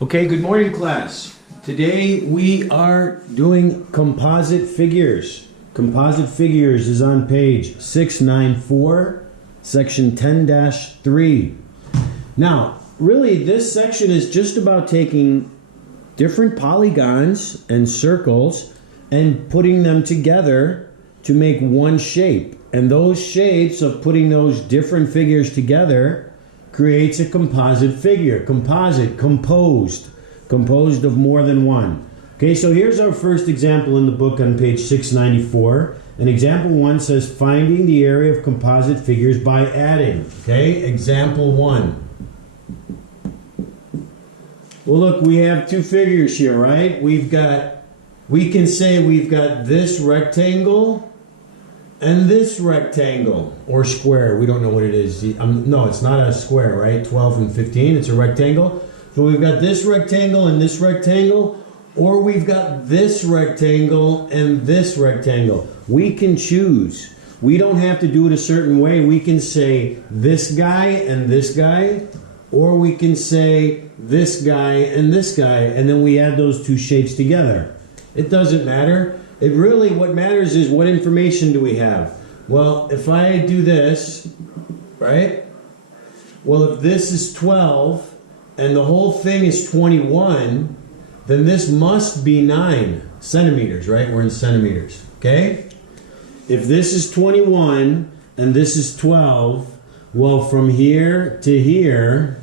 Okay, good morning, class. Today we are doing composite figures. Composite figures is on page 694, section 10-3. Now, really, this section is just about taking different polygons and circles and putting them together to make one shape. And those shapes of putting those different figures together creates a composite figure. Composite, composed of more than one. Okay, so here's our first example in the book on page 694. And example 1 says finding the area of composite figures by adding. Okay, example 1. Well, look, we have two figures here, right? We can say we've got this rectangle and this rectangle, or square. We don't know what it is. No, it's not a square, right? 12 and 15, it's a rectangle. So we've got this rectangle and this rectangle, or we've got this rectangle and this rectangle. We can choose. We don't have to do it a certain way. We can say this guy and this guy, or we can say this guy, and then we add those two shapes together. It doesn't matter. What matters is what information do we have? Well, if I do this, right? Well, if this is 12 and the whole thing is 21, then this must be 9 centimeters, right? We're in centimeters, okay? If this is 21 and this is 12, well, from here to here,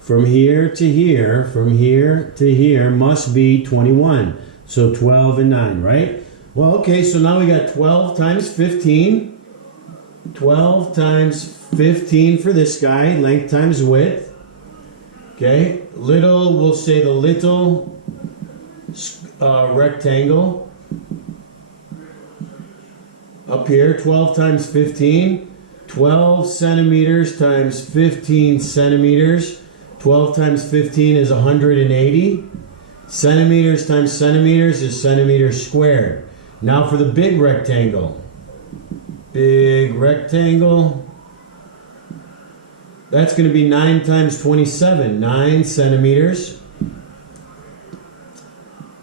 from here to here, from here to here must be 21. So 12 and 9, right? Well, okay, so now we got 12 times 15. 12 times 15 for this guy, length times width. Okay, we'll say the little rectangle. Up here, 12 times 15. 12 centimeters times 15 centimeters. 12 times 15 is 180. Centimeters times centimeters is centimeters squared. Now for the big rectangle. Big rectangle. That's going to be 9 times 27. 9 centimeters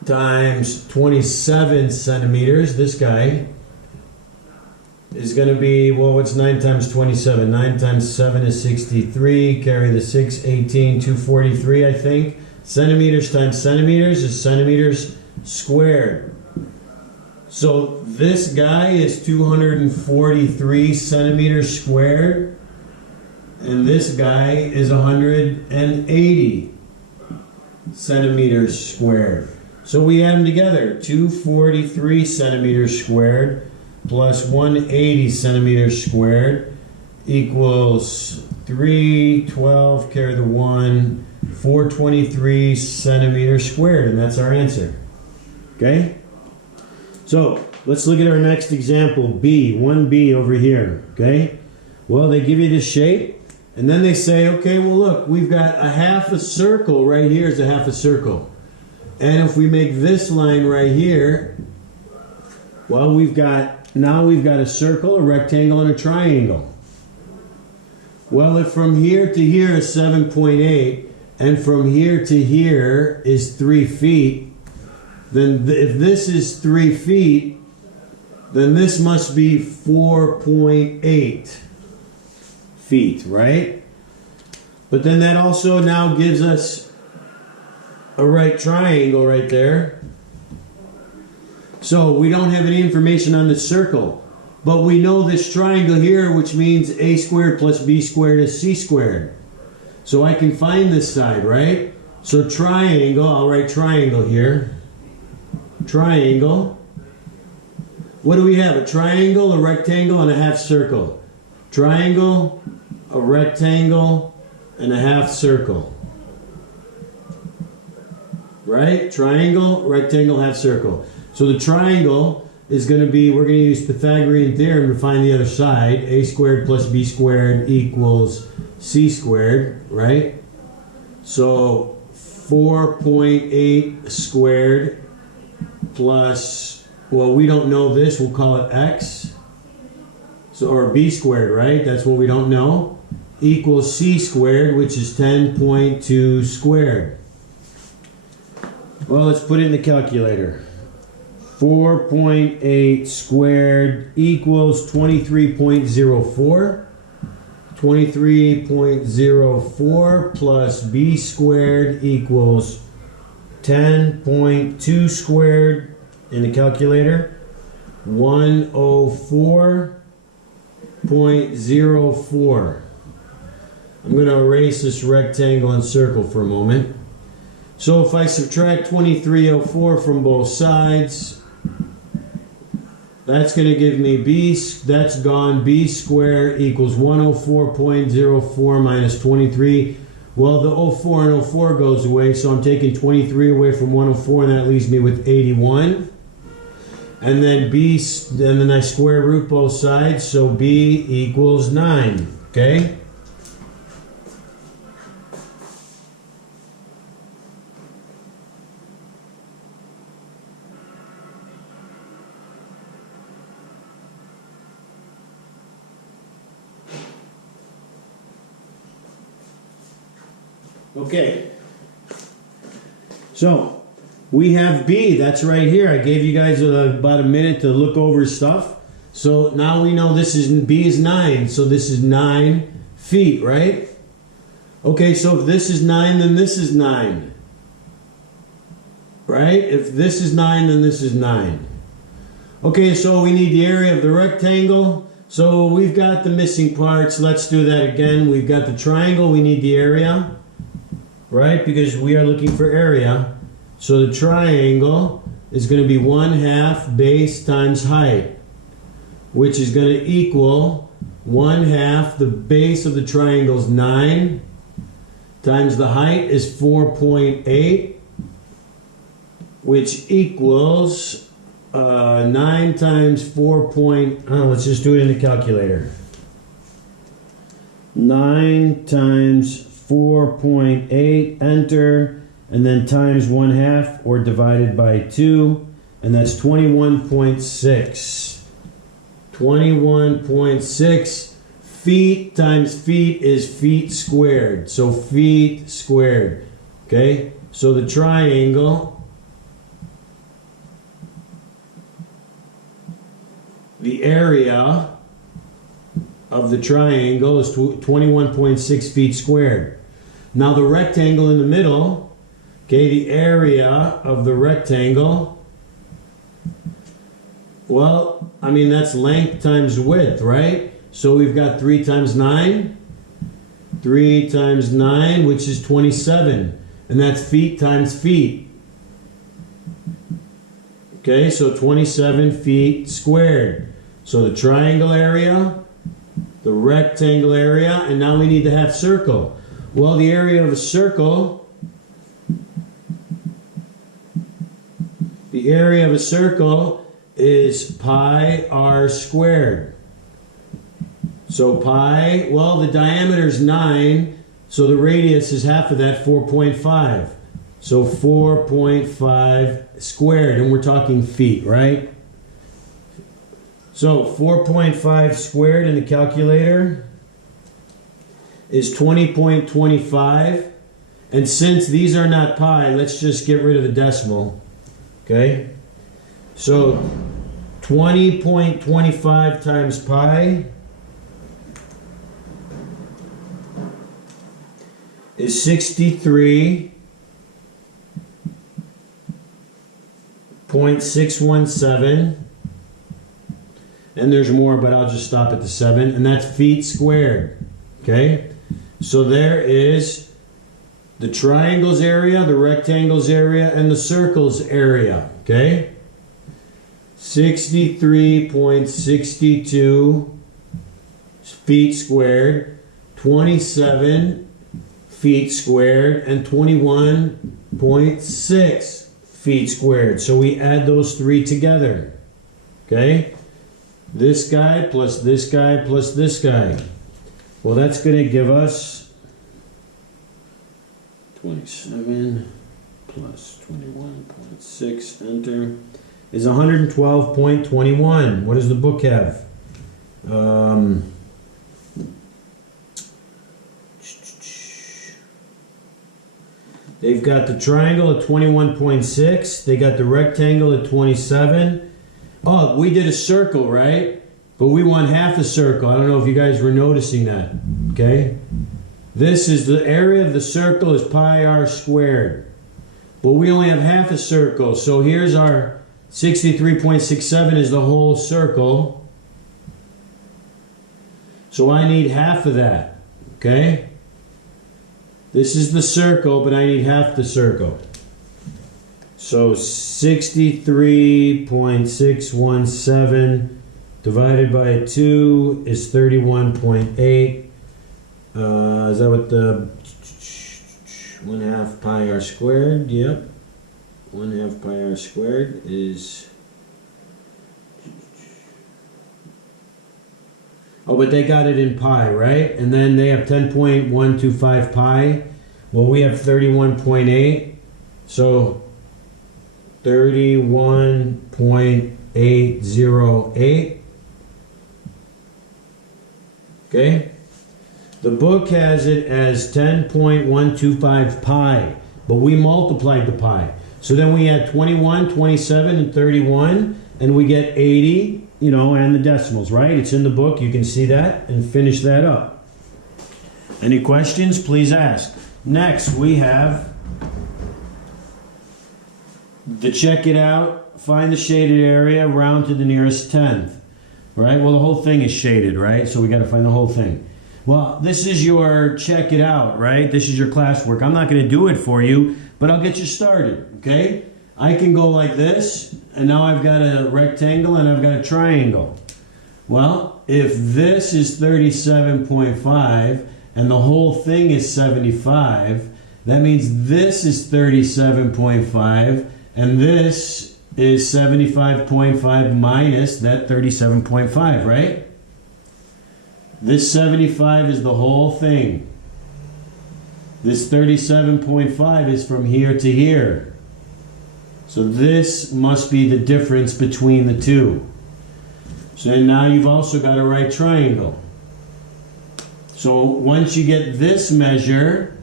times 27 centimeters. This guy is going to be, well, what's 9 times 27? 9 times 7 is 63. Carry the 6, 18, 243, I think. Centimeters times centimeters is centimeters squared. So this guy is 243 centimeters squared, and this guy is 180 centimeters squared. So we add them together. 243 centimeters squared plus 180 centimeters squared equals 312, carry the 1, 423 centimeters squared, and that's our answer. Okay? So let's look at our next example, B, 1B over here. Okay? Well, they give you this shape, and then they say, okay, well, look, we've got a half a circle right here is a half a circle. And if we make this line right here, well, now we've got a circle, a rectangle, and a triangle. Well, if from here to here is 7.8, and from here to here is 3 feet, then if this is 3 feet, then this must be 4.8 feet, right? But then that also now gives us a right triangle right there. So we don't have any information on the circle, but we know this triangle here, which means a squared plus b squared is c squared. So I can find this side, right? So triangle, I'll write triangle here. Triangle. What do we have? A triangle, a rectangle, and a half circle. Triangle, a rectangle, and a half circle. Right? Triangle, rectangle, half circle. So the triangle is going to be, we're going to use Pythagorean theorem to find the other side. A squared plus b squared equals c squared, right? So 4.8 squared plus, well, we don't know this, we'll call it x. So, or b squared, right? That's what we don't know. Equals c squared, which is 10.2 squared. Well, let's put it in the calculator. 4.8 squared equals 23.04. 23.04 plus b squared equals 10.2 squared in the calculator. 104.04. I'm going to erase this rectangle and circle for a moment. So if I subtract 2304 from both sides, that's going to give me b, that's gone, b squared equals 104.04 minus 23. Well, the 04 and 04 goes away, so I'm taking 23 away from 104, and that leaves me with 81. And then and then I square root both sides, so b equals 9, okay? Okay, so we have B, that's right here. I gave you guys about a minute to look over stuff. So now we know B is 9, so this is 9 feet, right? Okay, so if this is 9, then this is 9. Right? If this is 9, then this is 9. Okay, so we need the area of the rectangle. So we've got the missing parts. Let's do that again. We've got the triangle, we need the area. Right? Because we are looking for area. So the triangle is going to be 1/2 base times height, which is going to equal 1/2. The base of the triangle is 9 times the height is 4.8, which equals 9 times 4. Let's just do it in the calculator. 9 times 4.8, enter, and then times 1/2 or divided by 2, and that's 21.6. 21.6 feet times feet is feet squared. So feet squared. Okay? So the triangle, the area of the triangle is 21.6 feet squared. Now the rectangle in the middle, okay, the area of the rectangle, well, I mean, that's length times width, right? So we've got 3 times 9. 3 times 9, which is 27. And that's feet times feet. Okay, so 27 feet squared. So the triangle area, the rectangle area, and now we need to have circle. Well, the area of a circle, is pi r squared. So pi, well, the diameter is 9, so the radius is half of that, 4.5. So 4.5 squared, and we're talking feet, right? So 4.5 squared in the calculator is 20.25. And since these are not pi, let's just get rid of the decimal. Okay? So 20.25 times pi is 63.617. And there's more, but I'll just stop at the 7. And that's feet squared. Okay? So there is the triangle's area, the rectangle's area, and the circle's area. Okay? 63.62 feet squared, 27 feet squared, and 21.6 feet squared. So we add those three together. Okay? This guy plus this guy plus this guy. Well, that's going to give us 27 plus 21.6, enter, is 112.21. What does the book have? They've got the triangle at 21.6. They got the rectangle at 27. Oh, we did a circle, right? But we want half a circle. I don't know if you guys were noticing that. Okay? This is the area of the circle is pi r squared. But we only have half a circle. So here's our 63.67 is the whole circle. So I need half of that. Okay? This is the circle, but I need half the circle. So 63.617 divided by 2 is 31.8. Is that what the 1/2 pi r squared? Yep. 1/2 pi r squared is... Oh, but they got it in pi, right? And then they have 10.125 pi. Well, we have 31.8. So 31.808. Okay? The book has it as 10.125 pi, but we multiplied the pi. So then we had 21, 27, and 31, and we get 80. You know, and the decimals, right? It's in the book. You can see that and finish that up. Any questions? Please ask. Next, we have the check it out, find the shaded area, round to the nearest tenth. Right? Well, the whole thing is shaded, right? So we got to find the whole thing. Well, this is your check it out, right? This is your classwork. I'm not going to do it for you, but I'll get you started, okay? I can go like this, and now I've got a rectangle and I've got a triangle. Well, if this is 37.5 and the whole thing is 75, that means this is 37.5 and this is 75.5 minus that 37.5, right? This 75 is the whole thing. This 37.5 is from here to here. So this must be the difference between the two. So now you've also got a right triangle. So once you get this measure,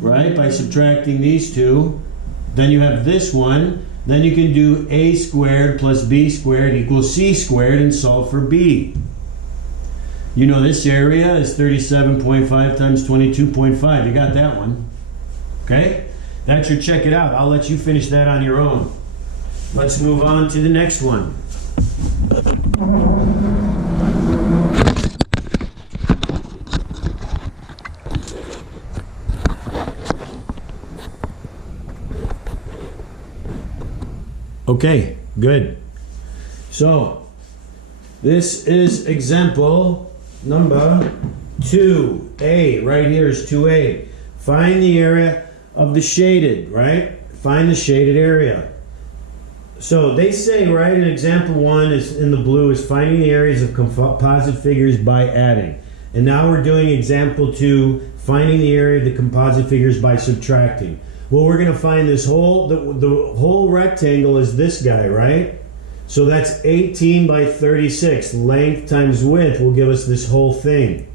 right, by subtracting these two, then you have this one. Then you can do a squared plus b squared equals c squared and solve for b. You know this area is 37.5 times 22.5. You got that one. Okay? That's your check it out. I'll let you finish that on your own. Let's move on to the next one. Okay, good. So, this is example number 2A. Right here is 2A. Find the area of the shaded, right? Find the shaded area. So they say, right, in example 1 is in the blue is finding the areas of composite figures by adding. And now we're doing example 2, finding the area of the composite figures by subtracting. Well, we're going to find this whole, the whole rectangle is this guy, right? So that's 18 by 36. Length times width will give us this whole thing.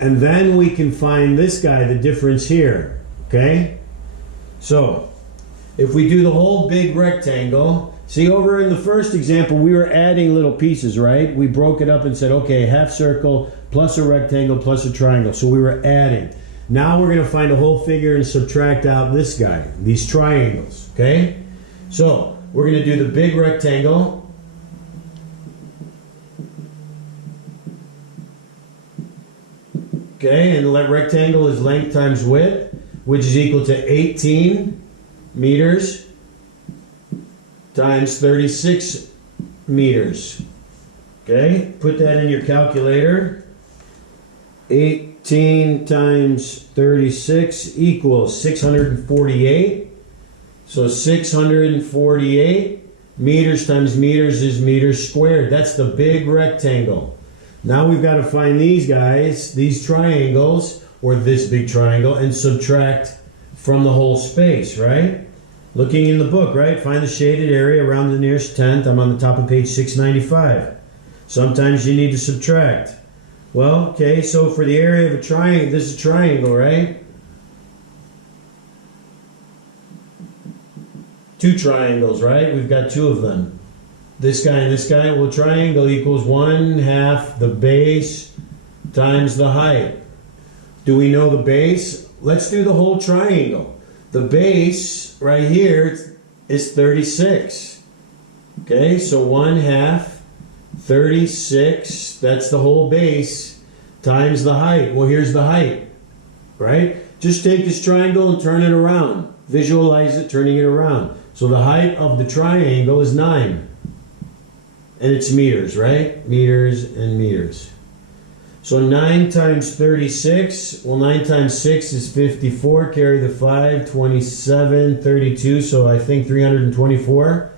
And then we can find this guy, the difference here. Okay? So, if we do the whole big rectangle, see over in the first example, we were adding little pieces, right? We broke it up and said, okay, half circle plus a rectangle plus a triangle. So we were adding. Now we're going to find a whole figure and subtract out this guy, these triangles, okay? So, we're going to do the big rectangle. Okay, and the rectangle is length times width, which is equal to 18 meters times 36 meters. Okay, put that in your calculator. 18 times 36 equals 648. So 648 meters times meters is meters squared. That's the big rectangle. Now we've got to find these guys, these triangles, or this big triangle, and subtract from the whole space, right? Looking in the book, right? Find the shaded area around the nearest tenth. I'm on the top of page 695. Sometimes you need to subtract. Well, okay, so for the area of a triangle, this is a triangle, right? two triangles, right? We've got two of them. This guy and this guy. Well, triangle equals 1/2 the base times the height. Do we know the base? Let's do the whole triangle. The base right here is 36. Okay, so 1/2 36, that's the whole base, times the height. Well, here's the height, right? Just take this triangle and turn it around. Visualize it turning it around. So the height of the triangle is 9. And it's meters, right? Meters and meters. So 9 times 36, well, 9 times 6 is 54. Carry the 5, 27, 32. So I think 324.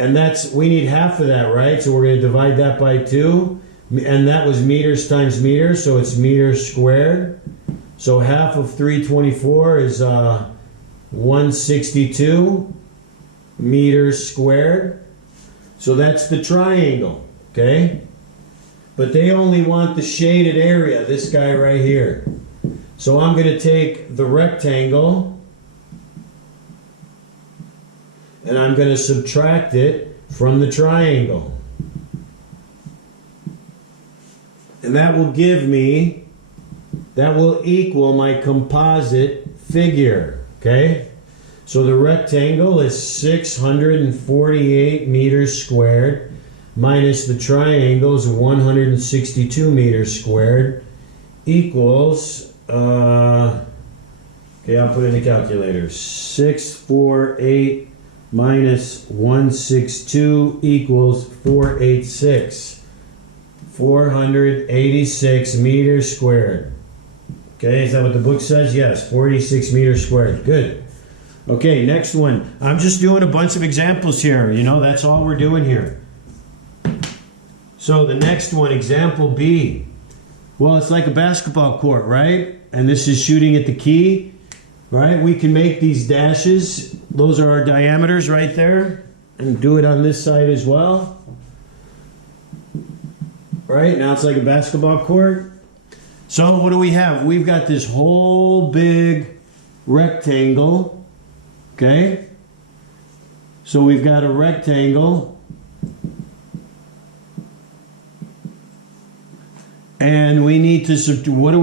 And we need half of that, right? So we're going to divide that by 2. And that was meters times meters, so it's meters squared. So half of 324 is 162 meters squared. So that's the triangle, okay? But they only want the shaded area, this guy right here. So I'm going to take the rectangle and I'm going to subtract it from the triangle. And that will equal my composite figure, okay? So the rectangle is 648 meters squared minus the triangle is 162 meters squared equals, okay, I'll put it in the calculator. 648 minus 162 equals 486. 486 meters squared. Okay, is that what the book says? Yes, 486 meters squared. Good. Okay, next one. I'm just doing a bunch of examples here. You know, that's all we're doing here. So the next one, example B. Well, it's like a basketball court, right? And this is shooting at the key, right? We can make these dashes. Those are our diameters right there. And do it on this side as well. Right, now it's like a basketball court. So what do we have? We've got this whole big rectangle. Okay? So we've got a rectangle. And we need to, what do we